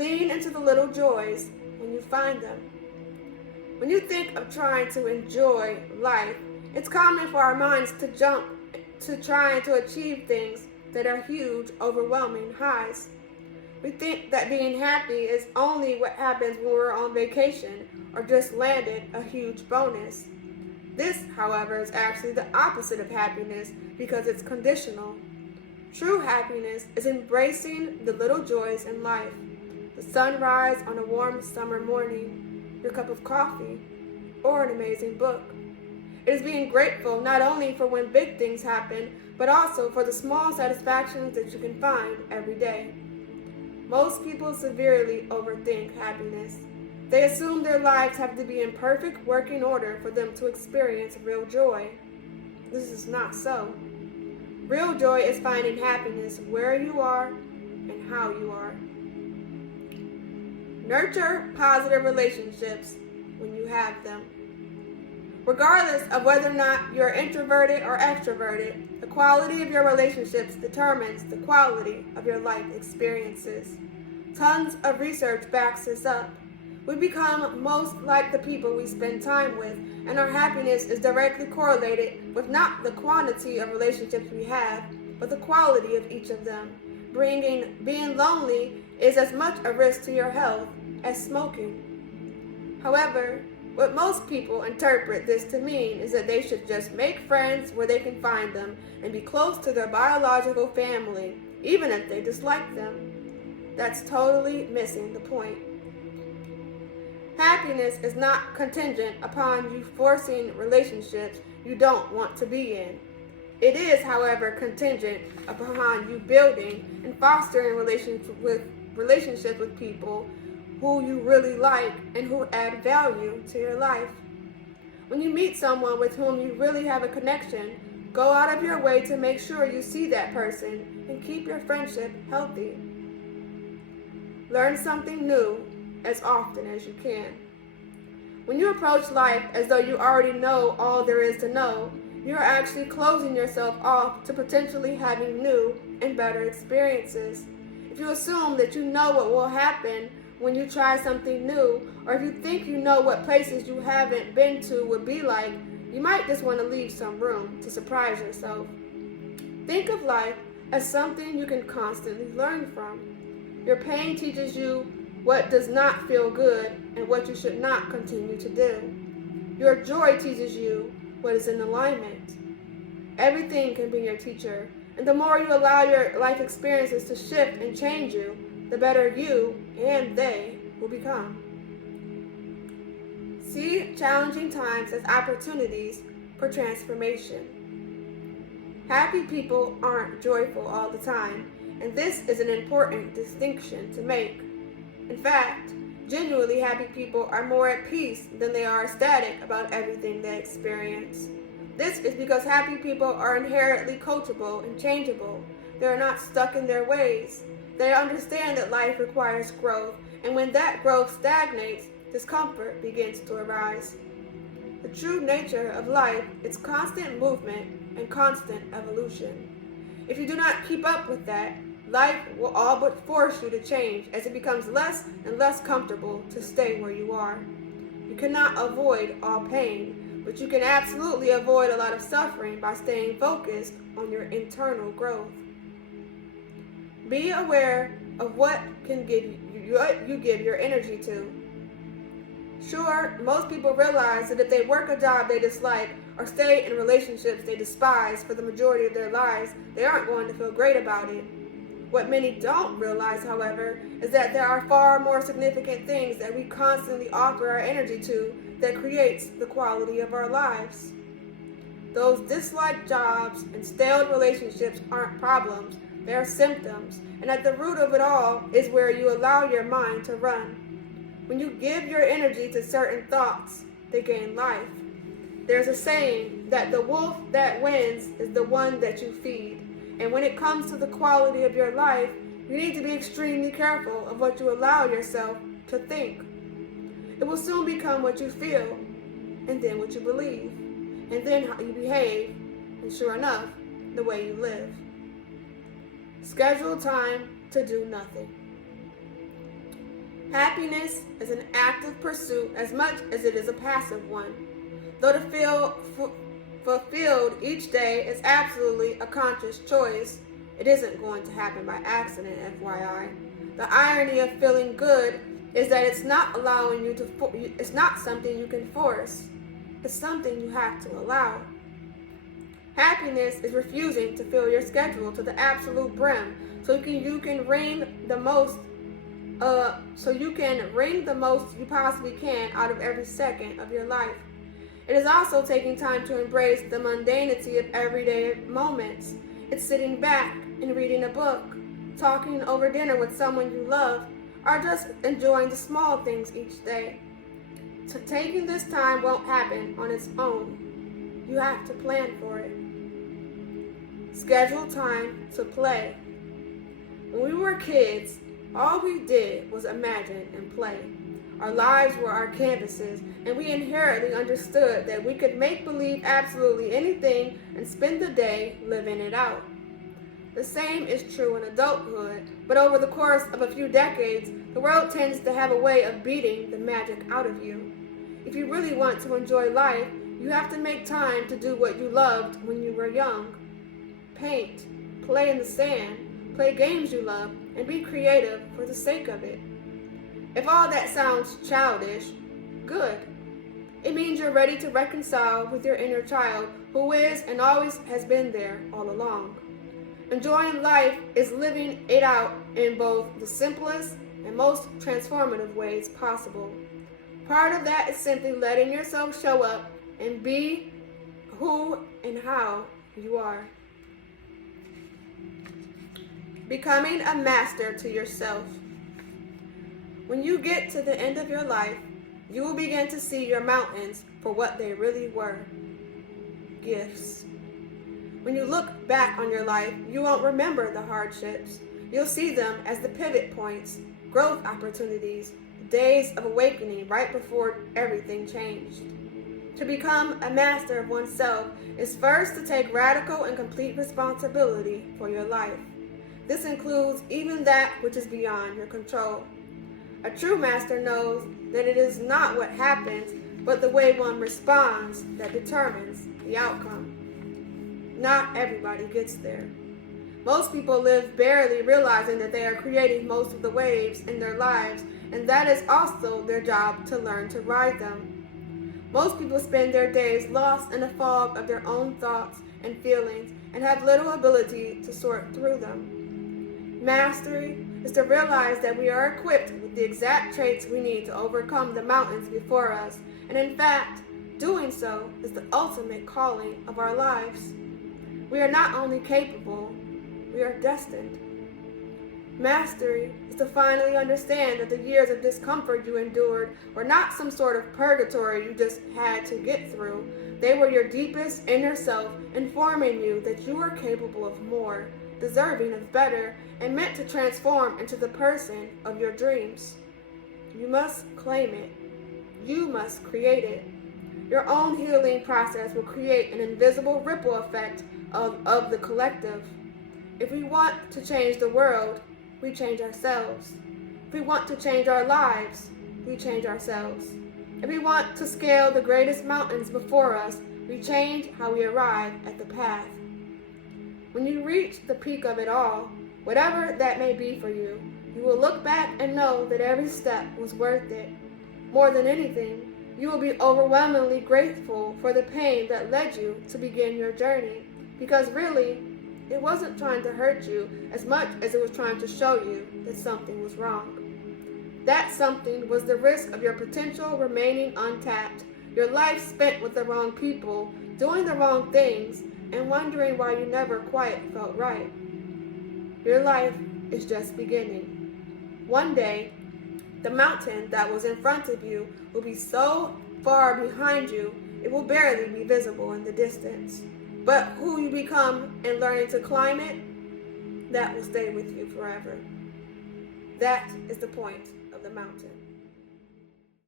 Lean into the little joys when you find them. When you think of trying to enjoy life, it's common for our minds to jump to trying to achieve things that are huge, overwhelming highs. We think that being happy is only what happens when we're on vacation or just landed a huge bonus. This, however, is actually the opposite of happiness because it's conditional. True happiness is embracing the little joys in life. The sunrise on a warm summer morning, your cup of coffee, or an amazing book. It is being grateful not only for when big things happen, but also for the small satisfactions that you can find every day. Most people severely overthink happiness. They assume their lives have to be in perfect working order for them to experience real joy. This is not so. Real joy is finding happiness where you are and how you are. Nurture positive relationships when you have them. Regardless of whether or not you're introverted or extroverted, the quality of your relationships determines the quality of your life experiences. Tons of research backs this up. We become most like the people we spend time with, and our happiness is directly correlated with not the quantity of relationships we have, but the quality of each of them. Being lonely is as much a risk to your health as smoking. However, what most people interpret this to mean is that they should just make friends where they can find them and be close to their biological family, even if they dislike them. That's totally missing the point. Happiness is not contingent upon you forcing relationships you don't want to be in. It is, however, contingent upon you building and fostering relationships with people who you really like and who add value to your life. When you meet someone with whom you really have a connection, go out of your way to make sure you see that person and keep your friendship healthy. Learn something new as often as you can. When you approach life as though you already know all there is to know, you are actually closing yourself off to potentially having new and better experiences. If you assume that you know what will happen when you try something new, or if you think you know what places you haven't been to would be like, you might just want to leave some room to surprise yourself. Think of life as something you can constantly learn from. Your pain teaches you what does not feel good and what you should not continue to do. Your joy teaches you what is in alignment. Everything can be your teacher, and the more you allow your life experiences to shift and change you, the better you and they will become. See challenging times as opportunities for transformation. Happy people aren't joyful all the time, and this is an important distinction to make. In fact, genuinely happy people are more at peace than they are ecstatic about everything they experience. This is because happy people are inherently coachable and changeable. They are not stuck in their ways. They understand that life requires growth, and when that growth stagnates, discomfort begins to arise. The true nature of life is constant movement and constant evolution. If you do not keep up with that, life will all but force you to change as it becomes less and less comfortable to stay where you are. You cannot avoid all pain, but you can absolutely avoid a lot of suffering by staying focused on your internal growth. Be aware of what you give your energy to. Sure, most people realize that if they work a job they dislike or stay in relationships they despise for the majority of their lives, they aren't going to feel great about it. What many don't realize, however, is that there are far more significant things that we constantly offer our energy to that creates the quality of our lives. Those disliked jobs and stale relationships aren't problems, they are symptoms, and at the root of it all is where you allow your mind to run. When you give your energy to certain thoughts, they gain life. There's a saying that the wolf that wins is the one that you feed. And when it comes to the quality of your life, you need to be extremely careful of what you allow yourself to think. It will soon become what you feel, and then what you believe, and then how you behave, and sure enough, the way you live. Schedule time to do nothing. Happiness is an active pursuit as much as it is a passive one. Though to feel fulfilled each day is absolutely a conscious choice, it isn't going to happen by accident, FYI. The irony of feeling good is that it's not it's not something you can force. It's something you have to allow. Happiness is refusing to fill your schedule to the absolute brim so you can wring the most you possibly can out of every second of your life. It is also taking time to embrace the mundanity of everyday moments. It's sitting back and reading a book, talking over dinner with someone you love, or just enjoying the small things each day. Taking this time won't happen on its own. You have to plan for it. Schedule time to play. When we were kids, all we did was imagine and play. Our lives were our canvases, and we inherently understood that we could make believe absolutely anything and spend the day living it out. The same is true in adulthood, but over the course of a few decades, the world tends to have a way of beating the magic out of you. If you really want to enjoy life, you have to make time to do what you loved when you were young. Paint, play in the sand, play games you love, and be creative for the sake of it. If all that sounds childish, good. It means you're ready to reconcile with your inner child who is and always has been there all along. Enjoying life is living it out in both the simplest and most transformative ways possible. Part of that is simply letting yourself show up and be who and how you are. Becoming a master to yourself. When you get to the end of your life, you will begin to see your mountains for what they really were. Gifts. When you look back on your life, you won't remember the hardships. You'll see them as the pivot points, growth opportunities, days of awakening right before everything changed. To become a master of oneself is first to take radical and complete responsibility for your life. This includes even that which is beyond your control. A true master knows that it is not what happens, but the way one responds that determines the outcome. Not everybody gets there. Most people live barely realizing that they are creating most of the waves in their lives, and that is also their job to learn to ride them. Most people spend their days lost in a fog of their own thoughts and feelings and have little ability to sort through them. Mastery is to realize that we are equipped with the exact traits we need to overcome the mountains before us, and in fact, doing so is the ultimate calling of our lives. We are not only capable, we are destined. Mastery is to finally understand that the years of discomfort you endured were not some sort of purgatory you just had to get through. They were your deepest inner self informing you that you are capable of more, deserving of better, and meant to transform into the person of your dreams. You must claim it. You must create it. Your own healing process will create an invisible ripple effect of the collective. If we want to change the world, we change ourselves. If we want to change our lives, we change ourselves. If we want to scale the greatest mountains before us, we change how we arrive at the path. When you reach the peak of it all, whatever that may be for you, you will look back and know that every step was worth it. More than anything, you will be overwhelmingly grateful for the pain that led you to begin your journey, because really, it wasn't trying to hurt you as much as it was trying to show you that something was wrong. That something was the risk of your potential remaining untapped, your life spent with the wrong people, doing the wrong things, and wondering why you never quite felt right. Your life is just beginning. One day, the mountain that was in front of you will be so far behind you, it will barely be visible in the distance. But who you become in learning to climb it, that will stay with you forever. That is the point of the mountain.